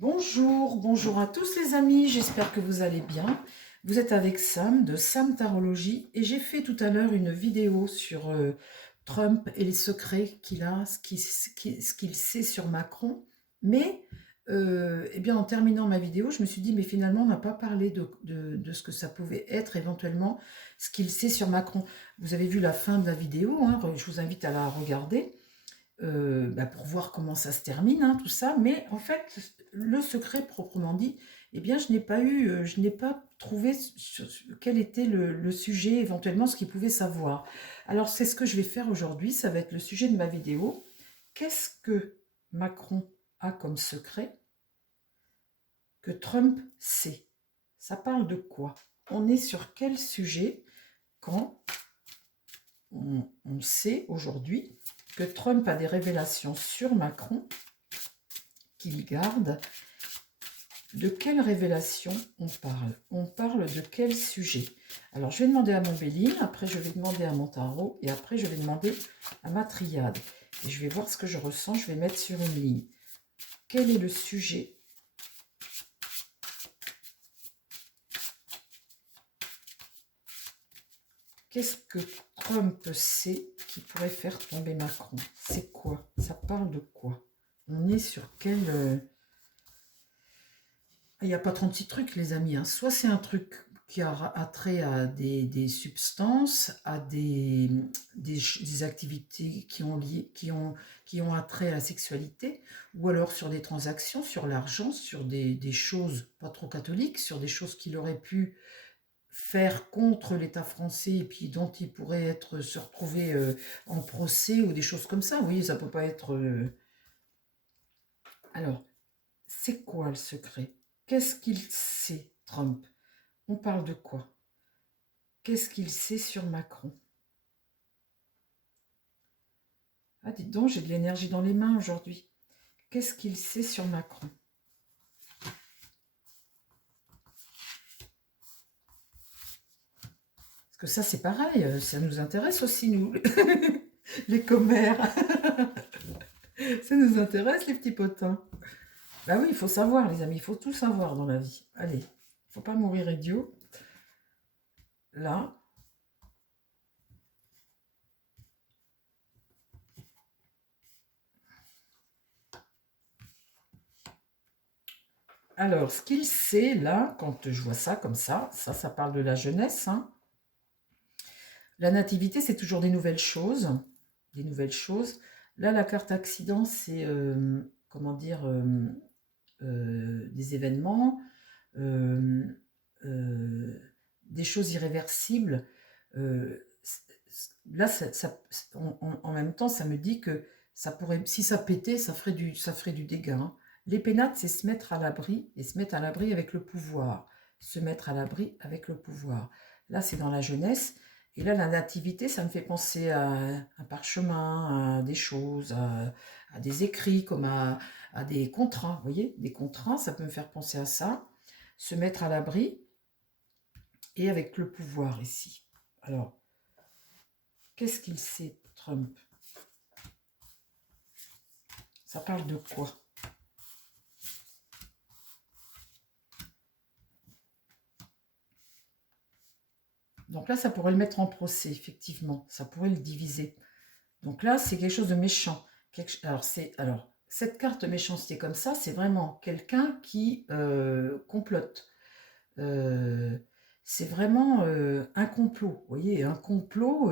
Bonjour à tous les amis, j'espère que vous allez bien. Vous êtes avec Sam de Sam Tarologie et j'ai fait tout à l'heure une vidéo sur Trump et les secrets qu'il a, ce qu'il sait sur Macron. Mais eh bien, en terminant ma vidéo, je me suis dit, mais finalement, on n'a pas parlé de ce que ça pouvait être éventuellement, ce qu'il sait sur Macron. Vous avez vu la fin de la vidéo, hein, je vous invite à la regarder. Pour voir comment ça se termine, hein, tout ça. Mais en fait, le secret proprement dit, eh bien, je n'ai pas trouvé quel était le sujet, éventuellement, ce qu'il pouvait savoir. Alors, c'est ce que je vais faire aujourd'hui, ça va être le sujet de ma vidéo. Qu'est-ce que Macron a comme secret que Trump sait? Ça parle de quoi? On est sur quel sujet quand on sait aujourd'hui que Trump a des révélations sur Macron qu'il garde? De quelle révélation on parle? On parle de quel sujet? Alors, je vais demander à mon Béline, après je vais demander à mon tarot, et après je vais demander à ma triade. Et je vais voir ce que je ressens, je vais mettre sur une ligne. Quel est le sujet? Qu'est-ce que Trump sait qui pourrait faire tomber Macron? C'est quoi? Ça parle de quoi? On est sur quel... Il n'y a pas 36 trucs, les amis, hein. Soit c'est un truc qui a trait à des substances, à des activités qui ont attrait à la sexualité, ou alors sur des transactions, sur l'argent, sur des choses pas trop catholiques, sur des choses qu'il aurait pu faire contre l'État français et puis dont il pourrait se retrouver en procès ou des choses comme ça. Oui, ça peut pas être... Alors, c'est quoi le secret? Qu'est-ce qu'il sait, Trump? On parle de quoi? Qu'est-ce qu'il sait sur Macron? Ah, dites donc, j'ai de l'énergie dans les mains aujourd'hui. Qu'est-ce qu'il sait sur Macron? Parce que ça, c'est pareil, ça nous intéresse aussi, nous, les commères. Ça nous intéresse, les petits potins. Bah oui, il faut savoir, les amis, il faut tout savoir dans la vie. Allez, il ne faut pas mourir idiot. Là. Alors, ce qu'il sait, là, quand je vois ça comme ça parle de la jeunesse, hein. La nativité, c'est toujours des nouvelles choses. Des nouvelles choses. Là, la carte accident, c'est, comment dire, des événements, euh, euh, des choses irréversibles. Euh, Là, en même temps, ça me dit que ça pourrait, si ça pétait, ça ferait du dégât, hein. Les pénates, c'est se mettre à l'abri, et se mettre à l'abri avec le pouvoir. Se mettre à l'abri avec le pouvoir. Là, c'est dans la jeunesse. Et là, la nativité, ça me fait penser à un parchemin, à des choses, à des écrits, comme à des contrats. Vous voyez, des contrats, ça peut me faire penser à ça. Se mettre à l'abri et avec le pouvoir ici. Alors, qu'est-ce qu'il sait, Trump? Ça parle de quoi? Donc là, ça pourrait le mettre en procès, effectivement. Ça pourrait le diviser. Donc là, c'est quelque chose de méchant. Alors, cette carte méchanceté comme ça, c'est vraiment quelqu'un qui complote. Euh, c'est vraiment un complot, vous voyez, un complot,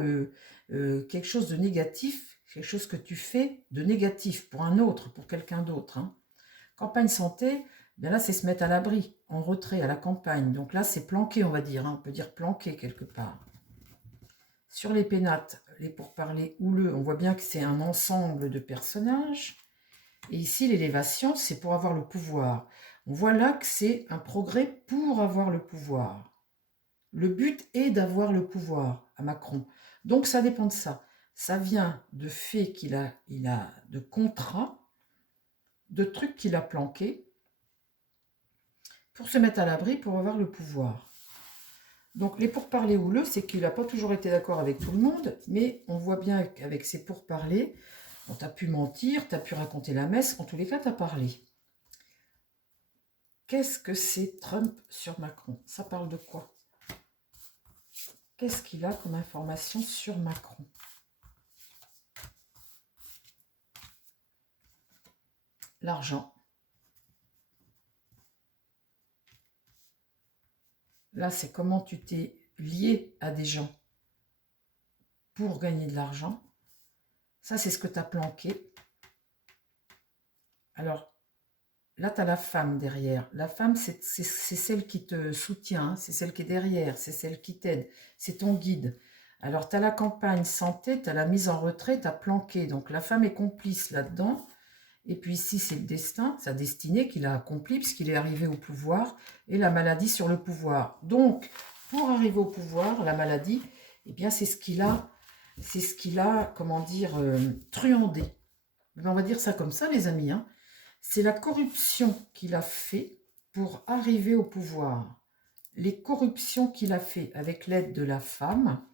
quelque chose de négatif, quelque chose que tu fais de négatif pour un autre, pour quelqu'un d'autre, hein. Campagne santé, bien là, c'est se mettre à l'abri, en retrait, à la campagne. Donc là, c'est planqué, on va dire, hein, on peut dire planqué quelque part. Sur les pénates, les pourparlers houleux, on voit bien que c'est un ensemble de personnages. Et ici, l'élévation, c'est pour avoir le pouvoir. On voit là que c'est un progrès pour avoir le pouvoir. Le but est d'avoir le pouvoir à Macron. Donc ça dépend de ça. Ça vient de fait il a de contrats, de trucs qu'il a planqués pour se mettre à l'abri, pour avoir le pouvoir. Donc les pourparlers houleux, c'est qu'il n'a pas toujours été d'accord avec tout le monde, mais on voit bien qu'avec ces pourparlers, bon, tu as pu mentir, tu as pu raconter la messe, en tous les cas, tu as parlé. Qu'est-ce que c'est Trump sur Macron? Ça parle de quoi? Qu'est-ce qu'il a comme information sur Macron? L'argent. Là, c'est comment tu t'es lié à des gens pour gagner de l'argent. Ça, c'est ce que tu as planqué. Alors, là, tu as la femme derrière. La femme, c'est celle qui te soutient, hein. C'est celle qui est derrière, c'est celle qui t'aide, c'est ton guide. Alors, tu as la campagne santé, tu as la mise en retrait, tu as planqué. Donc, la femme est complice là-dedans. Et puis ici, c'est le destin, sa destinée qu'il a accomplie puisqu'il est arrivé au pouvoir et la maladie sur le pouvoir. Donc, pour arriver au pouvoir, la maladie, eh bien, c'est ce qu'il a, comment dire, truandé. On va dire ça comme ça, les amis, hein. C'est la corruption qu'il a fait pour arriver au pouvoir. Les corruptions qu'il a fait avec l'aide de la femme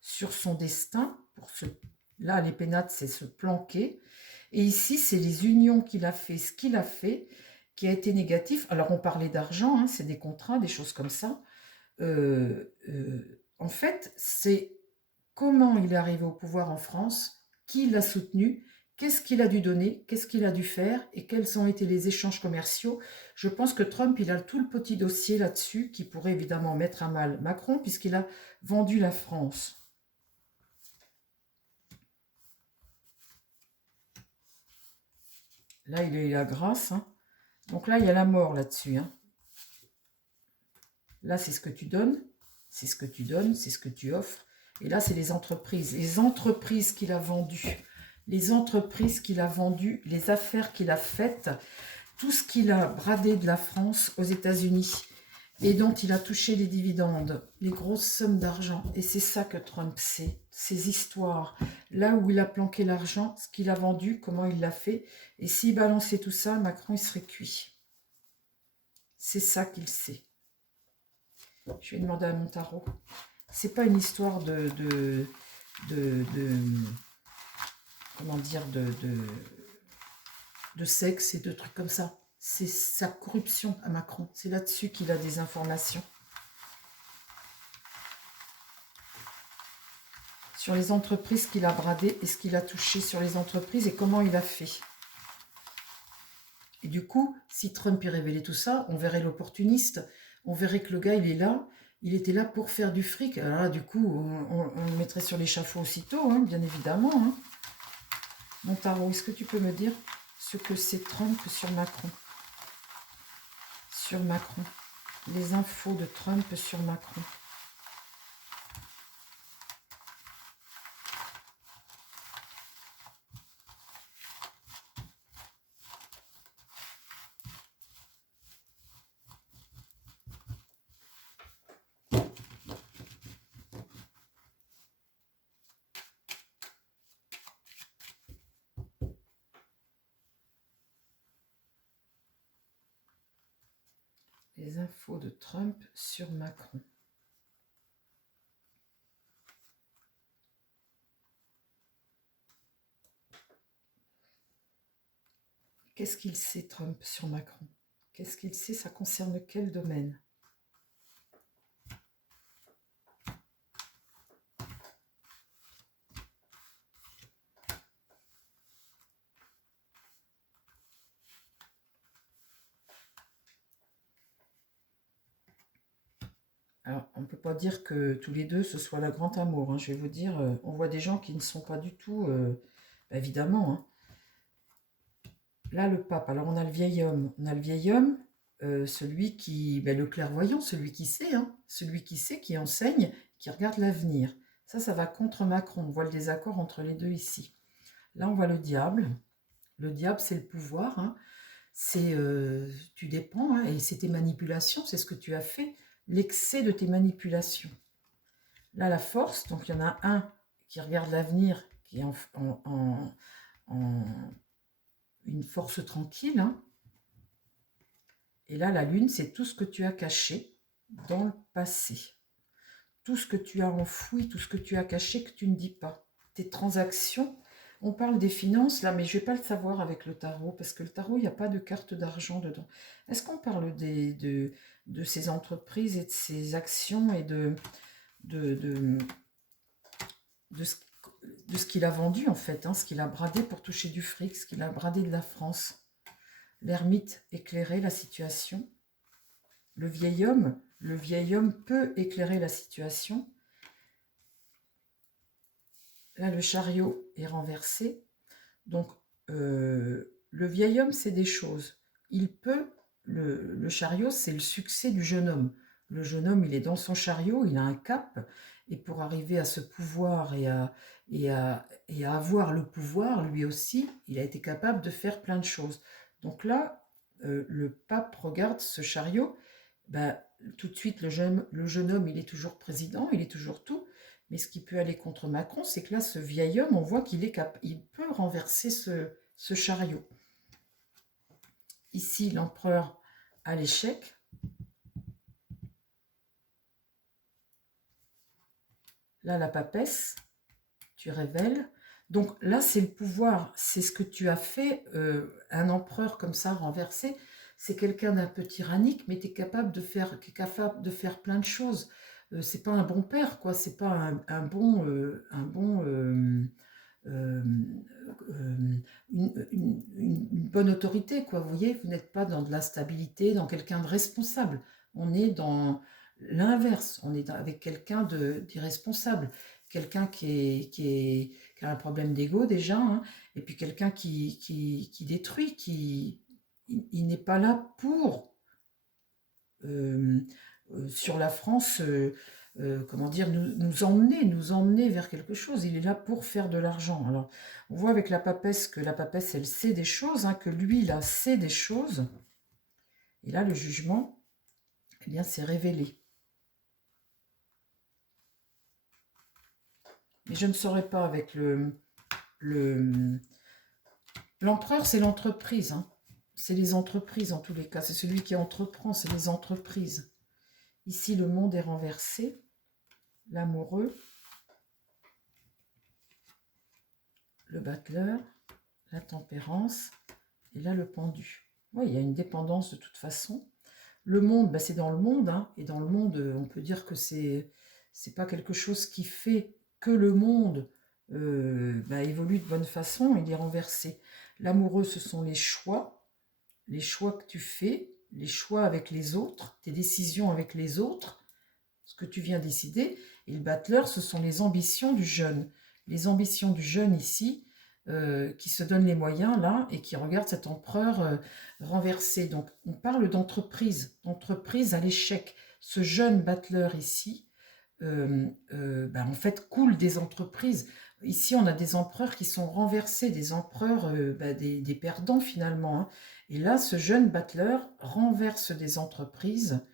sur son destin, là, les pénates, c'est se planquer. Et ici, c'est les unions qu'il a fait, ce qu'il a fait, qui a été négatif. Alors, on parlait d'argent, hein, c'est des contrats, des choses comme ça. En fait, c'est comment il est arrivé au pouvoir en France, qui l'a soutenu, qu'est-ce qu'il a dû donner, qu'est-ce qu'il a dû faire et quels ont été les échanges commerciaux. Je pense que Trump, il a tout le petit dossier là-dessus qui pourrait évidemment mettre à mal Macron puisqu'il a vendu la France. Là, il est la grâce, hein. Donc là, il y a la mort là-dessus, hein. Là, c'est ce que tu donnes, c'est ce que tu donnes, c'est ce que tu offres. Et là, c'est les entreprises qu'il a vendues, les entreprises qu'il a vendues, les affaires qu'il a faites, tout ce qu'il a bradé de la France aux États-Unis et dont il a touché les dividendes, les grosses sommes d'argent. Et c'est ça que Trump sait, ces histoires, là où il a planqué l'argent, ce qu'il a vendu, comment il l'a fait. Et s'il balançait tout ça, Macron, il serait cuit. C'est ça qu'il sait. Je vais demander à mon tarot. C'est pas une histoire comment dire, de sexe et de trucs comme ça. C'est sa corruption à Macron. C'est là-dessus qu'il a des informations. Sur les entreprises qu'il a bradées et ce qu'il a touché sur les entreprises et comment il a fait. Et du coup, si Trump y révélait tout ça, on verrait l'opportuniste. On verrait que le gars, il est là. Il était là pour faire du fric. Alors là, du coup, on le mettrait sur l'échafaud aussitôt, hein, bien évidemment. Hein. Mon tarot, est-ce que tu peux me dire ce que c'est Trump sur Macron? Sur Macron. Les infos de Trump sur Macron. Les infos de Trump sur Macron. Qu'est-ce qu'il sait, Trump, sur Macron? Qu'est-ce qu'il sait? Ça concerne quel domaine? Alors, on ne peut pas dire que tous les deux, ce soit la grande amour, hein. Je vais vous dire, on voit des gens qui ne sont pas du tout, évidemment, hein. Là, le pape. Alors, on a le vieil homme. On a le vieil homme, celui qui, le clairvoyant, celui qui sait, hein, celui qui sait, qui enseigne, qui regarde l'avenir. Ça va contre Macron. On voit le désaccord entre les deux ici. Là, on voit le diable. Le diable, c'est le pouvoir, hein. C'est, tu dépends, hein, et c'est tes manipulations, c'est ce que tu as fait, l'excès de tes manipulations. Là, la force, donc il y en a un qui regarde l'avenir, qui est en une force tranquille, hein. Et là, la lune, c'est tout ce que tu as caché dans le passé. Tout ce que tu as enfoui, tout ce que tu as caché que tu ne dis pas. Tes transactions On parle des finances, là, mais je ne vais pas le savoir avec le tarot, parce que le tarot, il n'y a pas de carte d'argent dedans. Est-ce qu'on parle de ces entreprises et de ces actions et de, de, de ce, de ce qu'il a vendu, en fait, hein, ce qu'il a bradé pour toucher du fric, ce qu'il a bradé de la France? L'ermite éclairait la situation. Le vieil homme peut éclairer la situation. Là, le chariot est renversé. Donc, le vieil homme, c'est des choses. Il peut, le chariot, c'est le succès du jeune homme. Le jeune homme, il est dans son chariot, il a un cap, et pour arriver à ce pouvoir et à avoir le pouvoir, lui aussi, il a été capable de faire plein de choses. Donc là, le pape regarde ce chariot, ben, tout de suite, le jeune homme, il est toujours président, il est toujours tout, mais ce qui peut aller contre Macron, c'est que là, ce vieil homme, on voit qu'il est il peut renverser ce chariot. Ici, l'empereur à l'échec. Là, la papesse, tu révèles. Donc là, c'est le pouvoir, c'est ce que tu as fait. Un empereur comme ça, renversé, c'est quelqu'un d'un peu tyrannique, mais qui est capable de faire plein de choses. C'est pas un bon père, quoi. C'est pas un bon, euh, une bonne autorité, quoi. Vous voyez, vous n'êtes pas dans de la stabilité, dans quelqu'un de responsable. On est dans l'inverse. On est avec quelqu'un d'irresponsable, quelqu'un qui a un problème d'ego déjà, hein, et puis quelqu'un qui détruit, il n'est pas là pour sur la France, comment dire, nous emmener vers quelque chose. Il est là pour faire de l'argent. Alors, on voit avec la papesse que la papesse, elle sait des choses, hein, que lui, il a sait des choses. Et là, le jugement, eh bien, c'est révélé. Mais je ne saurais pas avec l'empereur, c'est l'entreprise, hein. C'est les entreprises en tous les cas. C'est celui qui entreprend, c'est les entreprises. Ici, le monde est renversé. L'amoureux, le battleur, la tempérance, et là le pendu. Oui, il y a une dépendance de toute façon. Le monde, ben, c'est dans le monde, hein, et dans le monde, on peut dire que c'est pas quelque chose qui fait que le monde ben, évolue de bonne façon, il est renversé. L'amoureux, ce sont les choix que tu fais, les choix avec les autres, tes décisions avec les autres, ce que tu viens décider. Et le battleur, ce sont les ambitions du jeune. Les ambitions du jeune ici, qui se donne les moyens là et qui regarde cet empereur renversé. Donc on parle d'entreprise à l'échec. Ce jeune battleur ici, ben, en fait, coule des entreprises. Ici, on a des empereurs qui sont renversés, des empereurs, ben, des perdants finalement, hein. Et là, ce jeune battleur renverse des entreprises.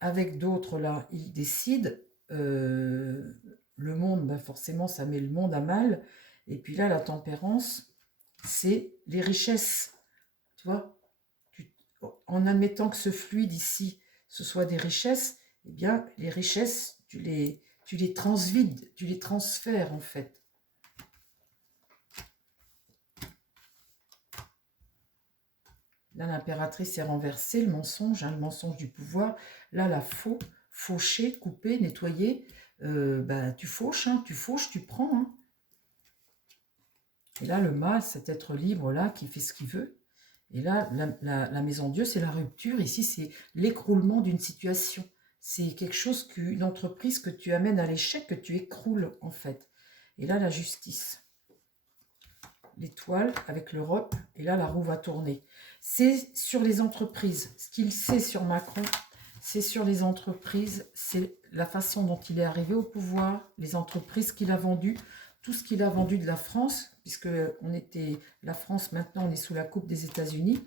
Avec d'autres, là, il décide. Le monde, ben forcément, ça met le monde à mal. Et puis là, la tempérance, c'est les richesses. Tu vois, en admettant que ce fluide ici, ce soit des richesses, eh bien, les richesses, tu les transvides, tu les transfères en fait. Là, l'impératrice est renversée, le mensonge, hein, le mensonge du pouvoir. Là, la faucher, couper, nettoyer. Bah, tu fauches, hein, tu prends. Hein. Et là, le mâle, cet être libre-là, qui fait ce qu'il veut. Et là, la maison Dieu, c'est la rupture. Ici, c'est l'écroulement d'une situation. C'est quelque chose, une entreprise que tu amènes à l'échec, que tu écroules, en fait. Et là, la justice. L'étoile avec l'Europe. Et là, la roue va tourner. C'est sur les entreprises. Ce qu'il sait sur Macron, c'est sur les entreprises. C'est la façon dont il est arrivé au pouvoir, les entreprises qu'il a vendues, tout ce qu'il a vendu de la France, puisque la France maintenant, on est sous la coupe des États-Unis,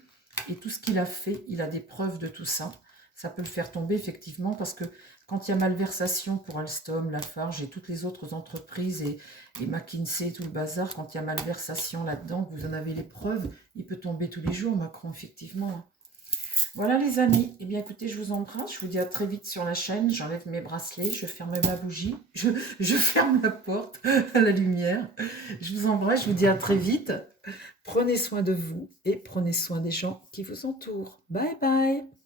et tout ce qu'il a fait, il a des preuves de tout ça. Ça peut le faire tomber effectivement, parce que quand il y a malversation pour Alstom, Lafarge et toutes les autres entreprises, et McKinsey, tout le bazar, quand il y a malversation là-dedans, vous en avez les preuves, il peut tomber tous les jours, Macron, effectivement. Voilà les amis, eh bien écoutez, je vous embrasse, je vous dis à très vite sur la chaîne, j'enlève mes bracelets, je ferme ma bougie, je ferme la porte à la lumière. Je vous embrasse, je vous dis à très vite. Prenez soin de vous et prenez soin des gens qui vous entourent. Bye bye.